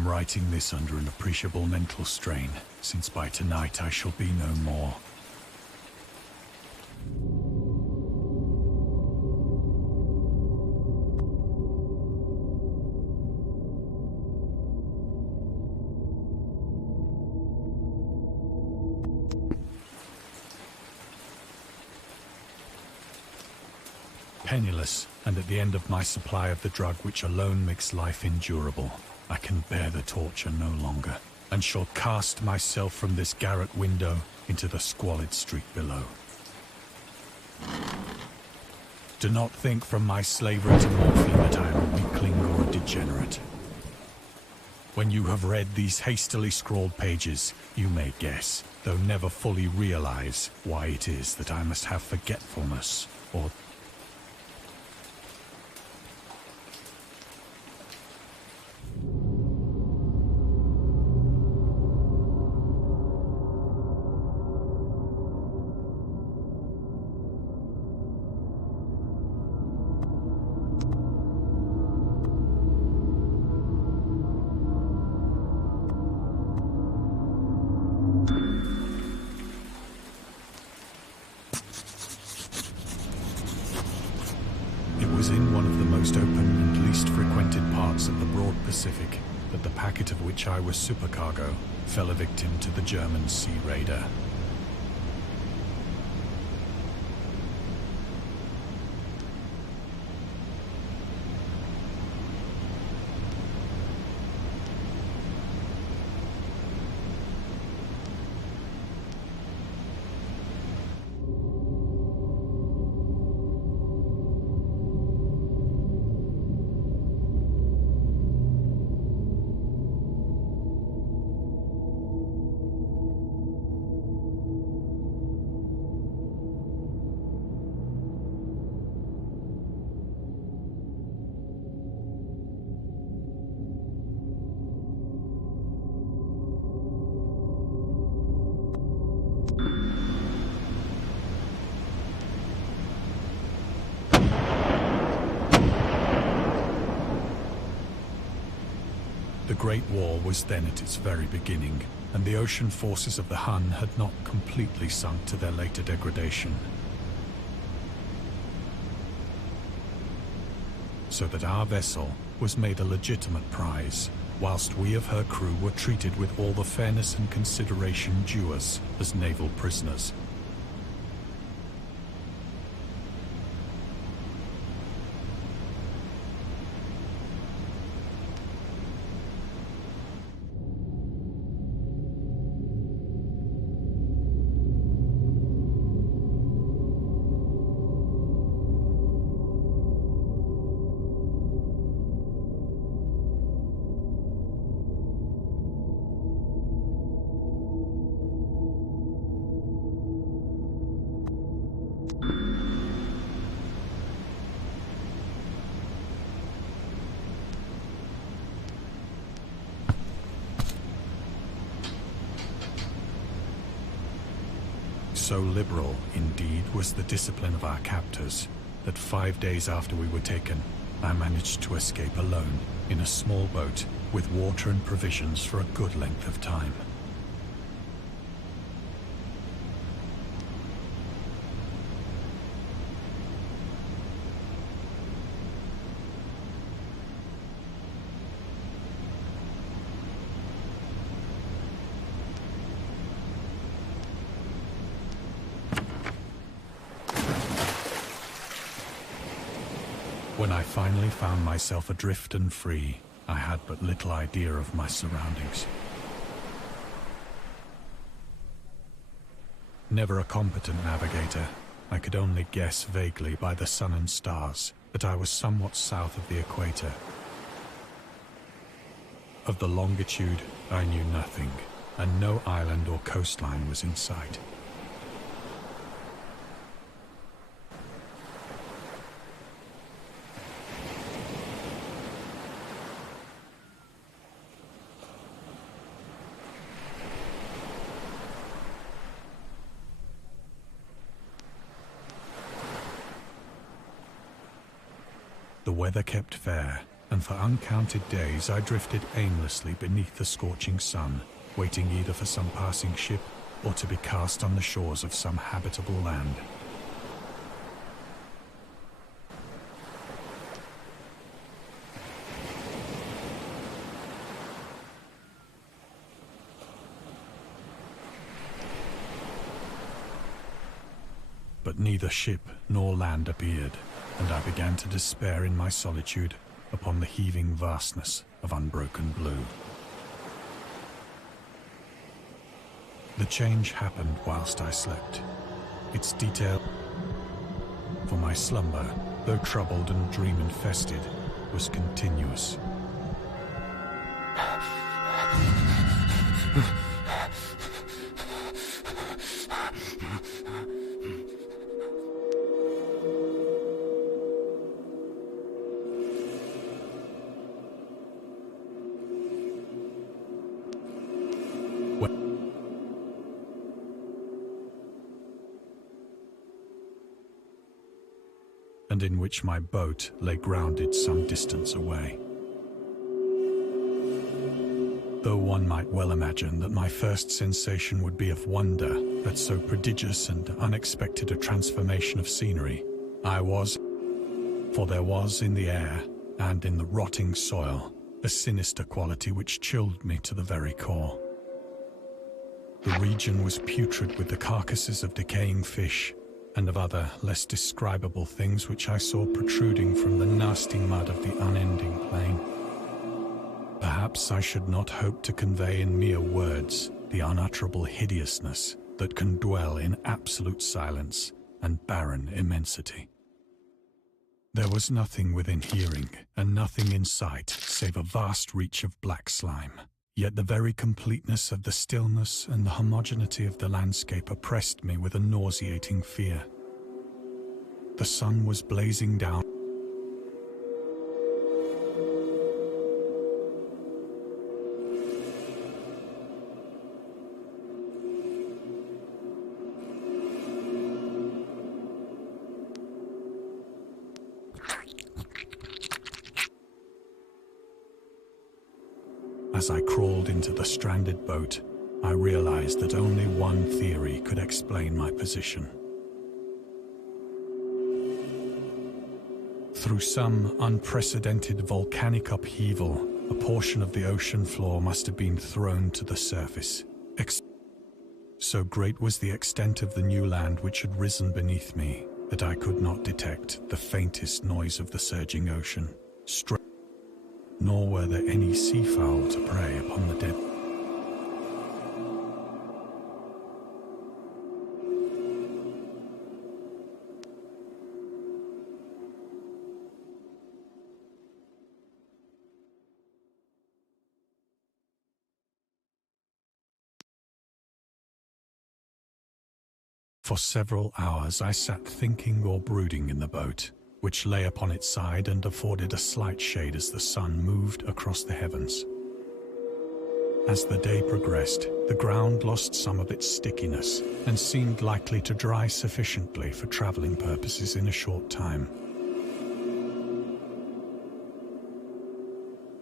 am writing this under an appreciable mental strain, since by tonight I shall be no more. Penniless, and at the end of my supply of the drug which alone makes life endurable, I can bear the torture no longer, and shall cast myself from this garret window into the squalid street below. Do not think from my slavery to morphine that I am a weakling or a degenerate. When you have read these hastily scrawled pages, you may guess, though never fully realize, why it is that I must have forgetfulness, or Pacific that the packet of which I was supercargo fell a victim to the German sea raider. The Great War was then at its very beginning, and the ocean forces of the Hun had not completely sunk to their later degradation. So that our vessel was made a legitimate prize, whilst we of her crew were treated with all the fairness and consideration due us as naval prisoners. So liberal, indeed, was the discipline of our captors, that 5 days after we were taken, I managed to escape alone, in a small boat, with water and provisions for a good length of time. When I finally found myself adrift and free, I had but little idea of my surroundings. Never a competent navigator, I could only guess vaguely by the sun and stars that I was somewhat south of the equator. Of the longitude, I knew nothing, and no island or coastline was in sight. The weather kept fair, and for uncounted days I drifted aimlessly beneath the scorching sun, waiting either for some passing ship or to be cast on the shores of some habitable land. But neither ship nor land appeared, and I began to despair in my solitude upon the heaving vastness of unbroken blue. The change happened whilst I slept. Its detail, for my slumber, though troubled and dream-infested, was continuous. And in which my boat lay grounded some distance away. Though one might well imagine that my first sensation would be of wonder at so prodigious and unexpected a transformation of scenery, for there was in the air and in the rotting soil a sinister quality which chilled me to the very core. The region was putrid with the carcasses of decaying fish, and of other, less describable things which I saw protruding from the nasty mud of the unending plain. Perhaps I should not hope to convey in mere words the unutterable hideousness that can dwell in absolute silence and barren immensity. There was nothing within hearing, and nothing in sight, save a vast reach of black slime. Yet the very completeness of the stillness and the homogeneity of the landscape oppressed me with a nauseating fear. The sun was blazing down. As I crawled into the stranded boat, I realized that only one theory could explain my position. Through some unprecedented volcanic upheaval, a portion of the ocean floor must have been thrown to the surface. So great was the extent of the new land which had risen beneath me that I could not detect the faintest noise of the surging ocean. Nor were there any seafowl to prey upon the dead. For several hours I sat thinking or brooding in the boat, which lay upon its side and afforded a slight shade as the sun moved across the heavens. As the day progressed, the ground lost some of its stickiness and seemed likely to dry sufficiently for traveling purposes in a short time.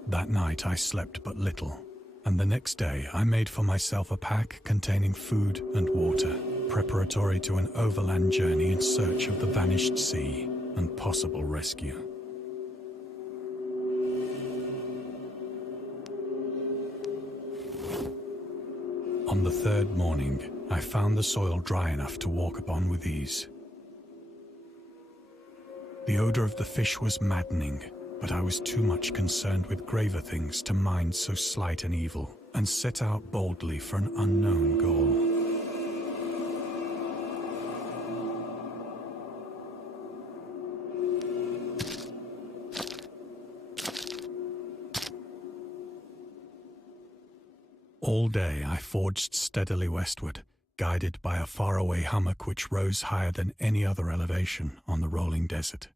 That night I slept but little, and the next day I made for myself a pack containing food and water, preparatory to an overland journey in search of the vanished sea and possible rescue. On the third morning, I found the soil dry enough to walk upon with ease. The odor of the fish was maddening, but I was too much concerned with graver things to mind so slight an evil, and set out boldly for an unknown goal. All day I forged steadily westward, guided by a faraway hummock which rose higher than any other elevation on the rolling desert.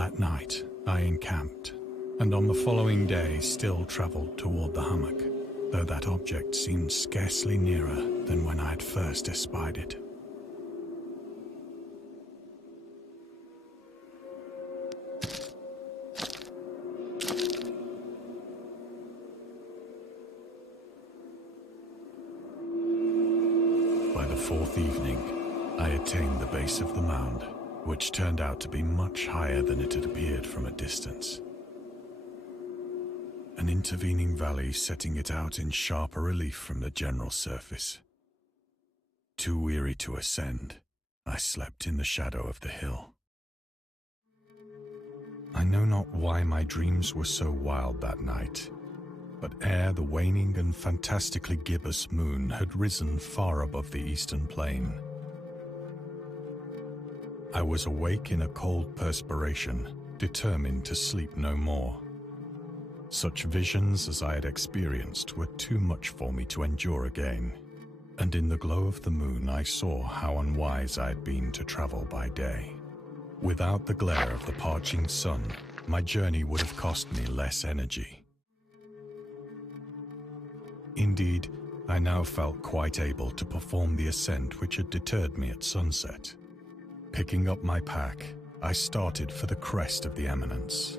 That night, I encamped, and on the following day still travelled toward the hummock, though that object seemed scarcely nearer than when I had first espied it. By the fourth evening, I attained the base of the mound, which turned out to be much higher than it had appeared from a distance. An intervening valley setting it out in sharper relief from the general surface. Too weary to ascend, I slept in the shadow of the hill. I know not why my dreams were so wild that night, but ere the waning and fantastically gibbous moon had risen far above the eastern plain, I was awake in a cold perspiration, determined to sleep no more. Such visions as I had experienced were too much for me to endure again, and in the glow of the moon I saw how unwise I had been to travel by day. Without the glare of the parching sun, my journey would have cost me less energy. Indeed, I now felt quite able to perform the ascent which had deterred me at sunset. Picking up my pack, I started for the crest of the eminence.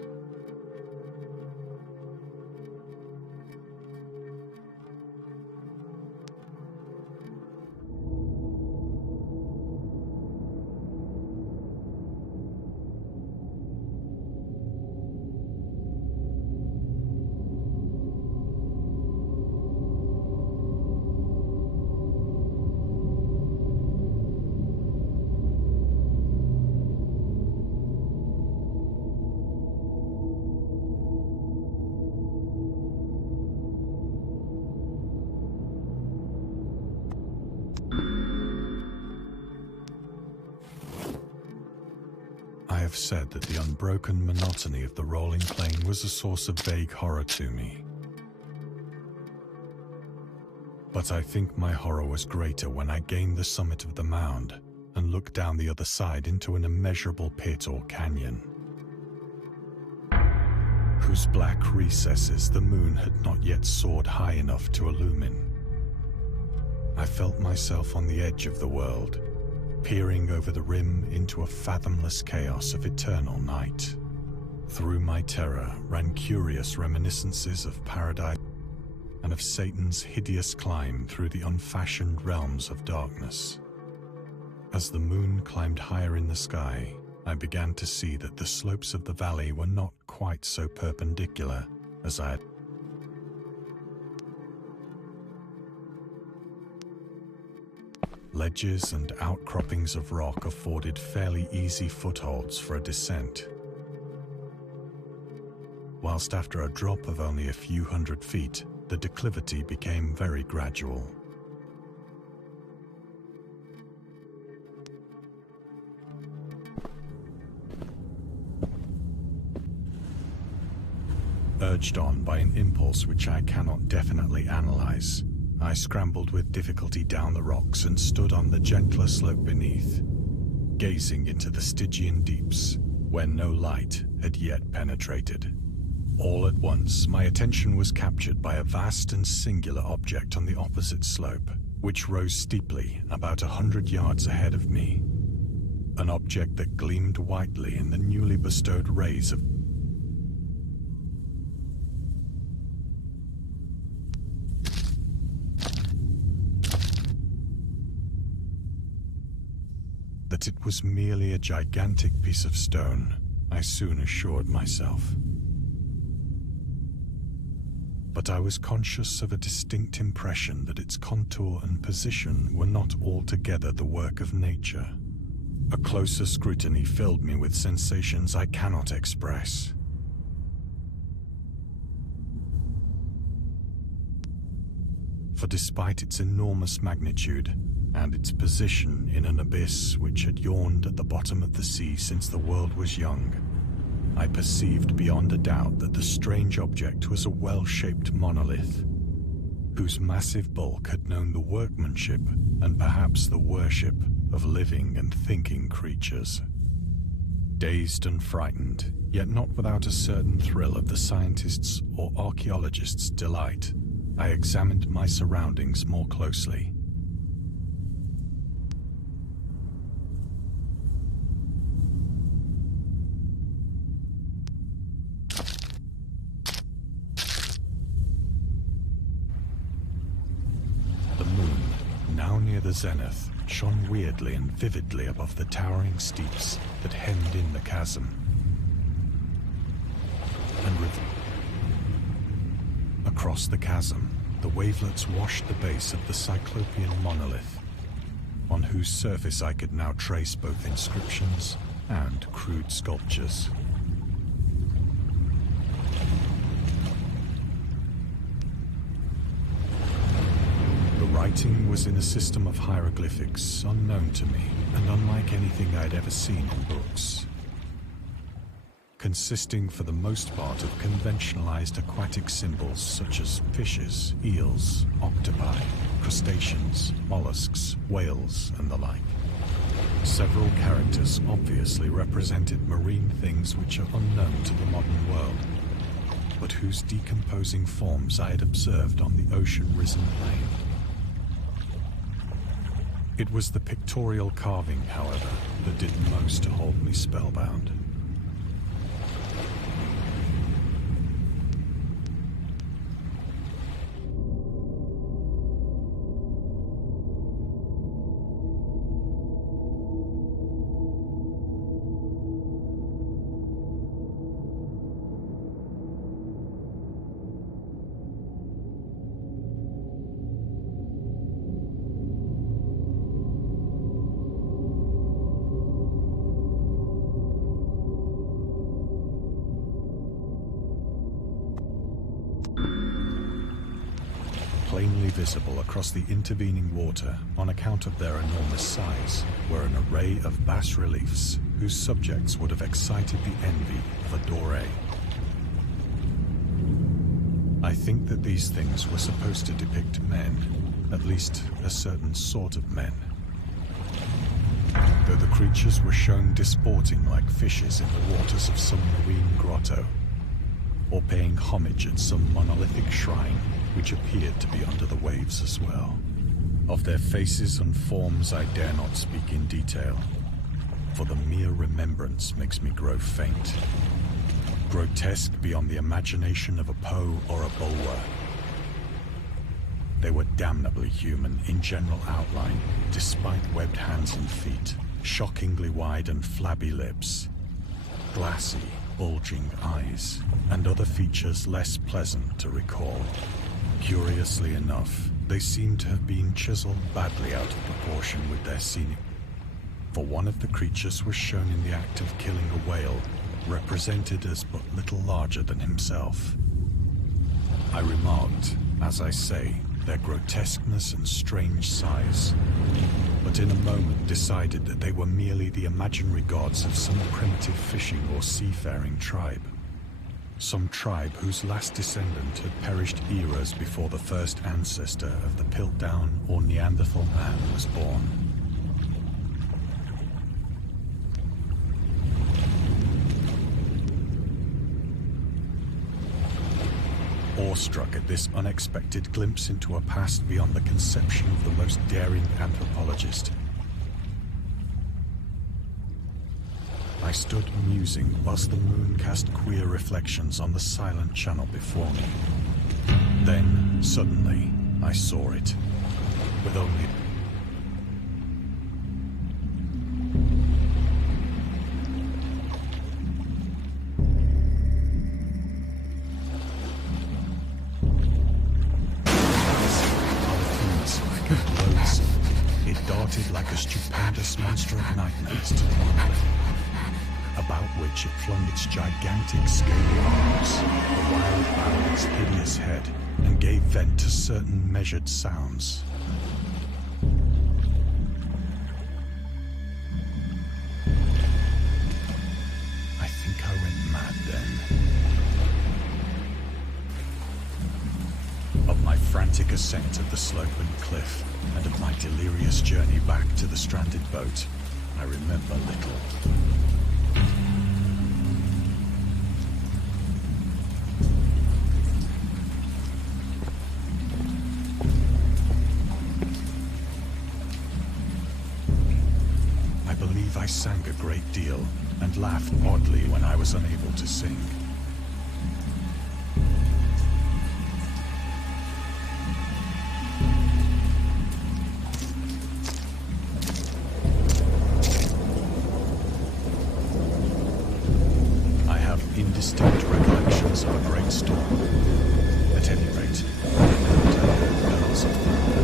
I have said that the unbroken monotony of the rolling plain was a source of vague horror to me. But I think my horror was greater when I gained the summit of the mound and looked down the other side into an immeasurable pit or canyon, whose black recesses the moon had not yet soared high enough to illumine. I felt myself on the edge of the world, peering over the rim into a fathomless chaos of eternal night. Through my terror ran curious reminiscences of paradise and of Satan's hideous climb through the unfashioned realms of darkness. As the moon climbed higher in the sky, I began to see that the slopes of the valley were not quite so perpendicular as I had. Ledges and outcroppings of rock afforded fairly easy footholds for a descent, whilst after a drop of only a few hundred feet, the declivity became very gradual. Urged on by an impulse which I cannot definitely analyze, I scrambled with difficulty down the rocks and stood on the gentler slope beneath, gazing into the Stygian deeps, where no light had yet penetrated. All at once, my attention was captured by a vast and singular object on the opposite slope, which rose steeply about 100 yards ahead of me. An object that gleamed whitely in the newly bestowed rays of that it was merely a gigantic piece of stone, I soon assured myself. But I was conscious of a distinct impression that its contour and position were not altogether the work of nature. A closer scrutiny filled me with sensations I cannot express. For despite its enormous magnitude, and its position in an abyss which had yawned at the bottom of the sea since the world was young, I perceived beyond a doubt that the strange object was a well-shaped monolith, whose massive bulk had known the workmanship and perhaps the worship of living and thinking creatures. Dazed and frightened, yet not without a certain thrill of the scientist's or archaeologist's delight, I examined my surroundings more closely. The moon, now near the zenith, shone weirdly and vividly above the towering steeps that hemmed in the chasm. And across the chasm, the wavelets washed the base of the Cyclopean monolith, on whose surface I could now trace both inscriptions and crude sculptures. The writing was in a system of hieroglyphics unknown to me and unlike anything I'd ever seen in books, consisting for the most part of conventionalized aquatic symbols such as fishes, eels, octopi, crustaceans, mollusks, whales, and the like. Several characters obviously represented marine things which are unknown to the modern world, but whose decomposing forms I had observed on the ocean-risen plain. It was the pictorial carving, however, that did most to hold me spellbound. Plainly visible across the intervening water on account of their enormous size were an array of bas-reliefs whose subjects would have excited the envy of a Doré. I think that these things were supposed to depict men, at least a certain sort of men. Though the creatures were shown disporting like fishes in the waters of some marine grotto, or paying homage at some monolithic shrine which appeared to be under the waves as well. Of their faces and forms I dare not speak in detail, for the mere remembrance makes me grow faint. Grotesque beyond the imagination of a Poe or a Bulwer. They were damnably human in general outline, despite webbed hands and feet, shockingly wide and flabby lips, glassy, bulging eyes, and other features less pleasant to recall. Curiously enough, they seemed to have been chiseled badly out of proportion with their scenic. For one of the creatures was shown in the act of killing a whale, represented as but little larger than himself. I remarked, as I say, their grotesqueness and strange size, but in a moment decided that they were merely the imaginary gods of some primitive fishing or seafaring tribe. Some tribe whose last descendant had perished eras before the first ancestor of the Piltdown or Neanderthal man was born. Awestruck at this unexpected glimpse into a past beyond the conception of the most daring anthropologist, I stood musing whilst the moon cast queer reflections on the silent channel before me. Then, suddenly, I saw it, with only it darted like a stupendous monster of nightmares to the monolith, about which it flung its gigantic scaly arms, the wild bow of its hideous head, and gave vent to certain measured sounds. I think I went mad then. Of my frantic ascent of the sloping cliff, and of my delirious journey back to the stranded boat, I remember little. sang a great deal and laughed oddly when I was unable to sing. I have indistinct recollections of a great storm. At any rate, bells of thunder.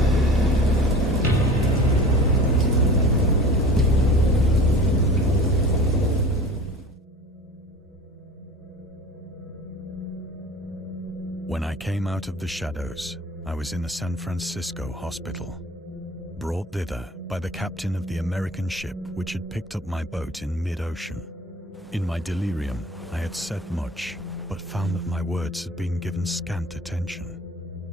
When I came out of the shadows, I was in a San Francisco hospital, brought thither by the captain of the American ship which had picked up my boat in mid-ocean. In my delirium, I had said much, but found that my words had been given scant attention.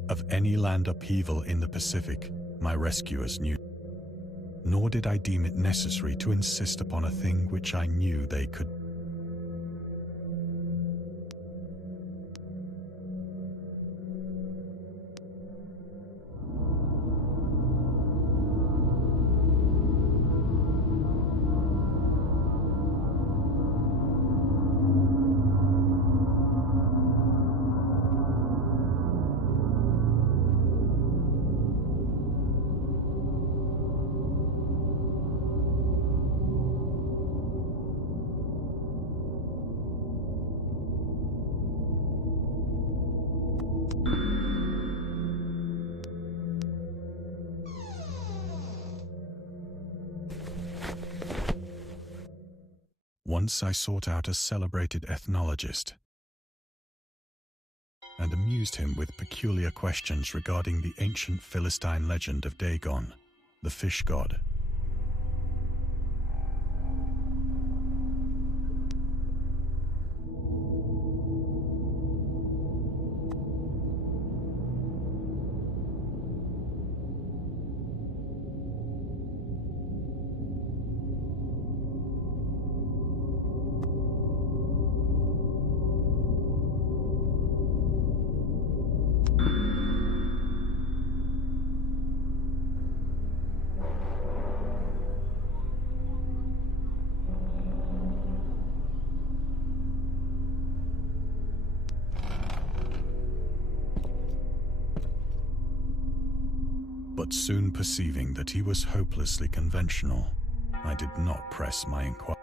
Of any land upheaval in the Pacific, my rescuers knew, nor did I deem it necessary to insist upon a thing which I knew they could. Once I sought out a celebrated ethnologist and amused him with peculiar questions regarding the ancient Philistine legend of Dagon, the fish god. But soon perceiving that he was hopelessly conventional, I did not press my inquiry.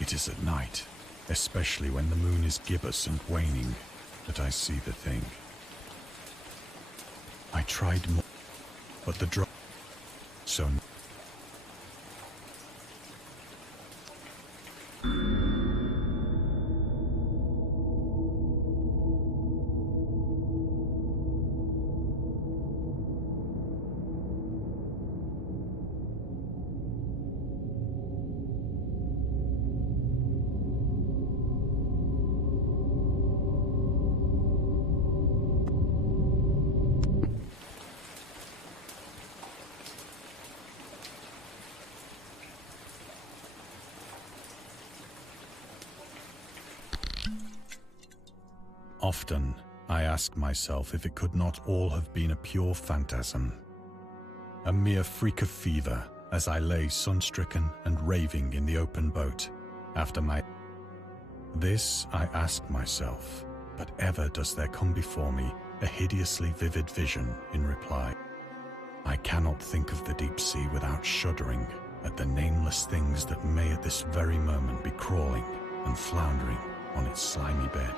It is at night, especially when the moon is gibbous and waning, that I see the thing. I tried more, but the drop so. Often, I ask myself if it could not all have been a pure phantasm. A mere freak of fever as I lay sun-stricken and raving in the open boat after my... This I ask myself, but ever does there come before me a hideously vivid vision in reply. I cannot think of the deep sea without shuddering at the nameless things that may at this very moment be crawling and floundering on its slimy bed,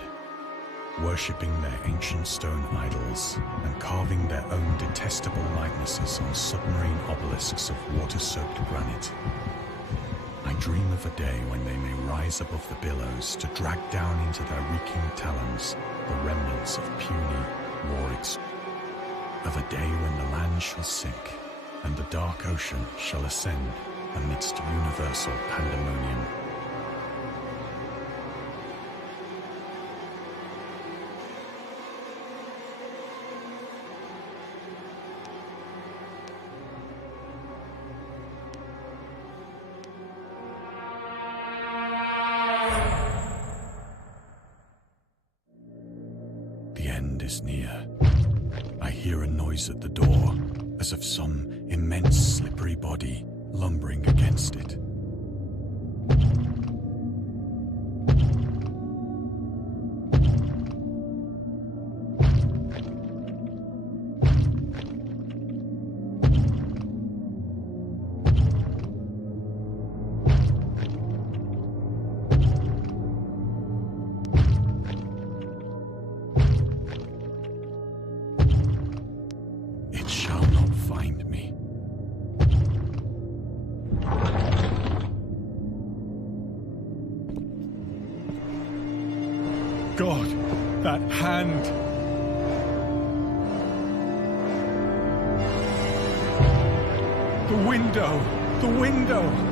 worshipping their ancient stone idols and carving their own detestable likenesses on submarine obelisks of water-soaked granite. I dream of a day when they may rise above the billows to drag down into their reeking talons the remnants of puny Warwick's, of a day when the land shall sink and the dark ocean shall ascend amidst universal pandemonium. The end is near. I hear a noise at the door, as of some immense slippery body lumbering against it. Find me. God, that hand! The window! The window!